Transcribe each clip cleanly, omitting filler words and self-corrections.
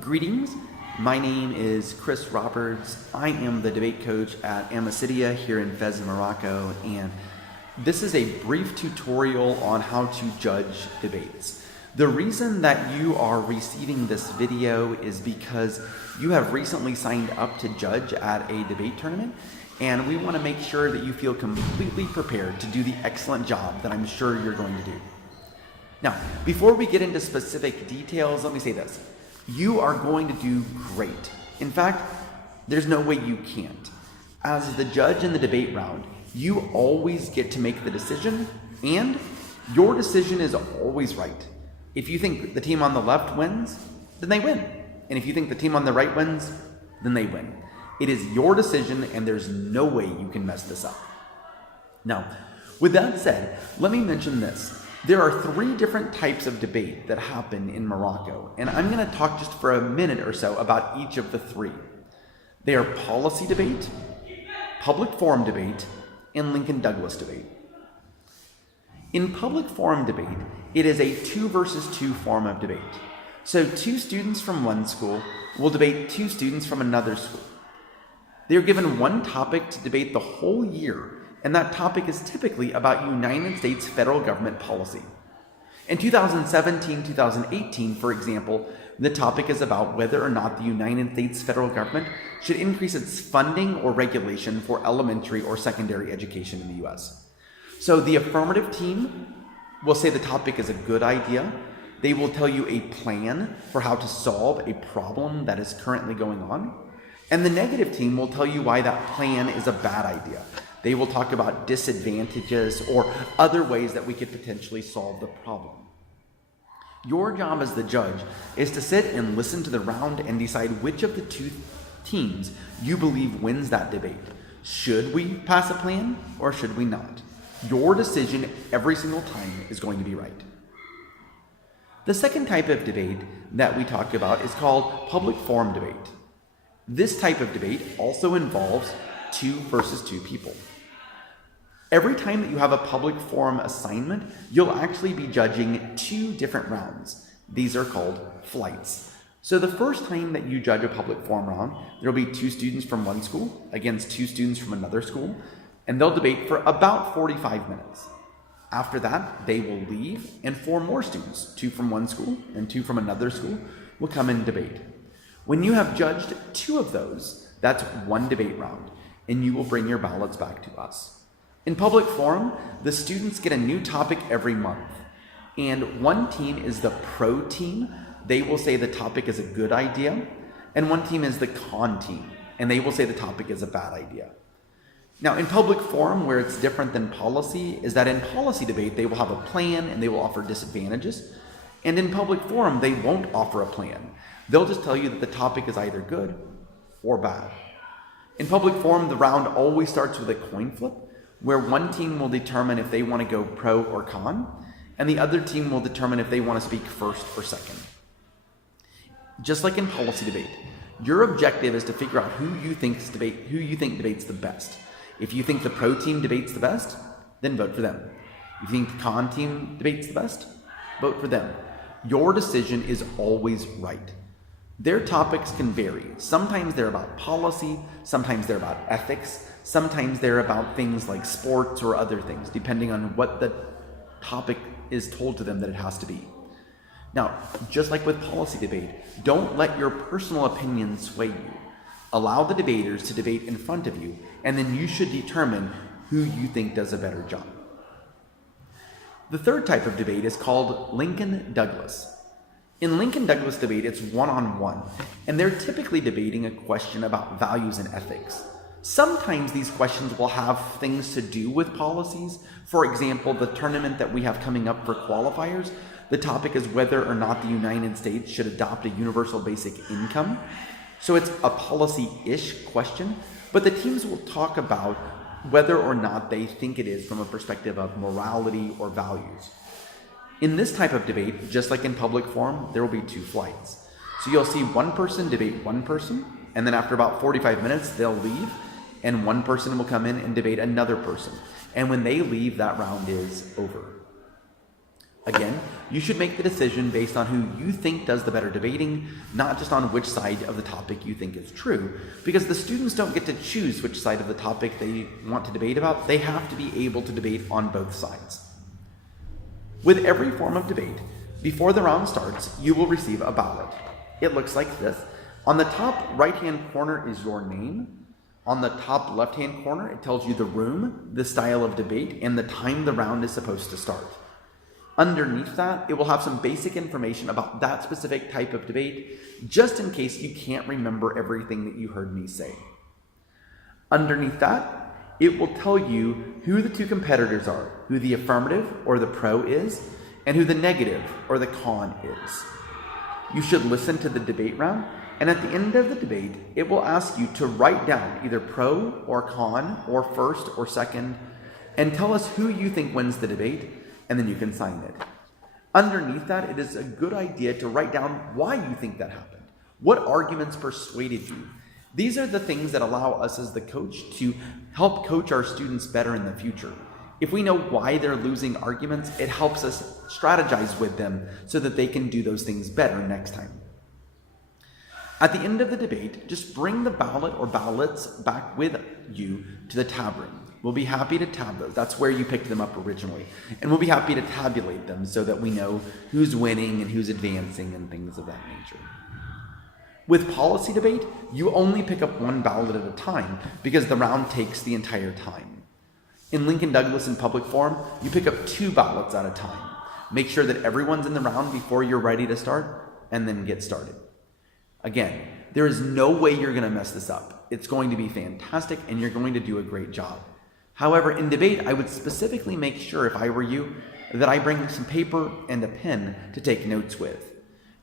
Greetings, my name is Chris Roberts. I am the debate coach at Amasidia here in Fez, Morocco, and this is a brief tutorial on how to judge debates. The reason that you are receiving this video is because you have recently signed up to judge at a debate tournament, and we want to make sure that you feel completely prepared to do the excellent job that I'm sure you're going to do. Now, before we get into specific details, let me say this. You are going to do great. In fact, there's no way you can't. As the judge in the debate round, you always get to make the decision, and your decision is always right. If you think the team on the left wins, then they win. And if you think the team on the right wins, then they win. It is your decision, and there's no way you can mess this up. Now, with that said, let me mention this. There are 3 different types of debate that happen in Morocco, and I'm going to talk just for a minute or so about each of the 3. They are policy debate, public forum debate, and LincolnDouglas debate. In public forum debate, it is a 2 versus 2 form of debate. So 2 students from one school will debate 2 students from another school. They are given one topic to debate the whole year, and that topic is typically about United States federal government policy. In 2017-2018, for example, the topic is about whether or not the United States federal government should increase its funding or regulation for elementary or secondary education in the US. So the affirmative team will say the topic is a good idea. They will tell you a plan for how to solve a problem that is currently going on. And the negative team will tell you why that plan is a bad idea. They will talk about disadvantages or other ways that we could potentially solve the problem. Your job as the judge is to sit and listen to the round and decide which of the 2 teams you believe wins that debate. Should we pass a plan or should we not? Your decision every single time is going to be right. The second type of debate that we talk about is called public forum debate. This type of debate also involves 2 versus 2 people. Every time that you have a public forum assignment, you'll actually be judging 2 different rounds. These are called flights. So the first time that you judge a public forum round, there'll be 2 students from one school against 2 students from another school, and they'll debate for about 45 minutes. After that, they will leave, and 4 more students, 2 from one school and 2 from another school, will come and debate. When you have judged 2 of those, that's 1 debate round, and you will bring your ballots back to us. In public forum, the students get a new topic every month, and one team is the pro team. They will say the topic is a good idea, and one team is the con team, and they will say the topic is a bad idea. Now, in public forum, where it's different than policy, is that in policy debate, they will have a plan and they will offer disadvantages, and in public forum, they won't offer a plan. They'll just tell you that the topic is either good or bad. In public forum, the round always starts with a coin flip, where one team will determine if they want to go pro or con, and the other team will determine if they want to speak first or second. Just like in policy debate, your objective is to figure out who you think debates the best. If you think the pro team debates the best, then vote for them. If you think the con team debates the best, vote for them. Your decision is always right. Their topics can vary. Sometimes they're about policy, sometimes they're about ethics, sometimes they're about things like sports or other things, depending on what the topic is told to them that it has to be. Now, just like with policy debate, don't let your personal opinion sway you. Allow the debaters to debate in front of you, and then you should determine who you think does a better job. The third type of debate is called LincolnDouglas. In LincolnDouglas debate, it's one-on-one, and they're typically debating a question about values and ethics. Sometimes these questions will have things to do with policies. For example, the tournament that we have coming up for qualifiers, the topic is whether or not the United States should adopt a universal basic income. So it's a policy-ish question, but the teams will talk about whether or not they think it is from a perspective of morality or values. In this type of debate, just like in public forum, there will be 2 flights. So you'll see one person debate one person, and then after about 45 minutes, they'll leave, and one person will come in and debate another person. And when they leave, that round is over. Again, you should make the decision based on who you think does the better debating, not just on which side of the topic you think is true, because the students don't get to choose which side of the topic they want to debate about. They have to be able to debate on both sides. With every form of debate, before the round starts, you will receive a ballot. It looks like this. On the top right-hand corner is your name. On the top left-hand corner, it tells you the room, the style of debate, and the time the round is supposed to start. Underneath that, it will have some basic information about that specific type of debate, just in case you can't remember everything that you heard me say. Underneath that, it will tell you who the two competitors are, who the affirmative or the pro is, and who the negative or the con is. You should listen to the debate round, and at the end of the debate, it will ask you to write down either pro or con or first or second, and tell us who you think wins the debate, and then you can sign it. Underneath that, it is a good idea to write down why you think that happened. What arguments persuaded you? These are the things that allow us as the coach to help coach our students better in the future. If we know why they're losing arguments, it helps us strategize with them so that they can do those things better next time. At the end of the debate, just bring the ballot or ballots back with you to the tab room. We'll be happy to tab those. That's where you picked them up originally. And we'll be happy to tabulate them so that we know who's winning and who's advancing and things of that nature. With policy debate, you only pick up one ballot at a time because the round takes the entire time. In LincolnDouglas in public forum, you pick up 2 ballots at a time. Make sure that everyone's in the round before you're ready to start, and then get started. Again, there is no way you're going to mess this up. It's going to be fantastic, and you're going to do a great job. However, in debate, I would specifically make sure, if I were you, that I bring some paper and a pen to take notes with.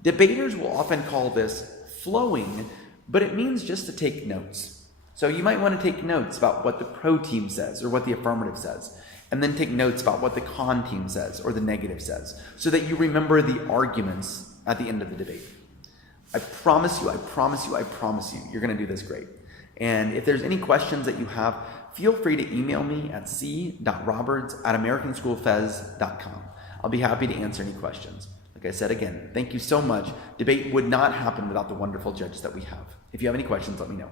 Debaters will often call this flowing, but it means just to take notes. So you might want to take notes about what the pro team says or what the affirmative says, and then take notes about what the con team says or the negative says, so that you remember the arguments at the end of the debate. I promise you, you're going to do this great. And if there's any questions that you have, feel free to email me at c.roberts@americanschoolfez.com. I'll be happy to answer any questions. Like I said again, thank you so much. Debate would not happen without the wonderful judges that we have. If you have any questions, let me know.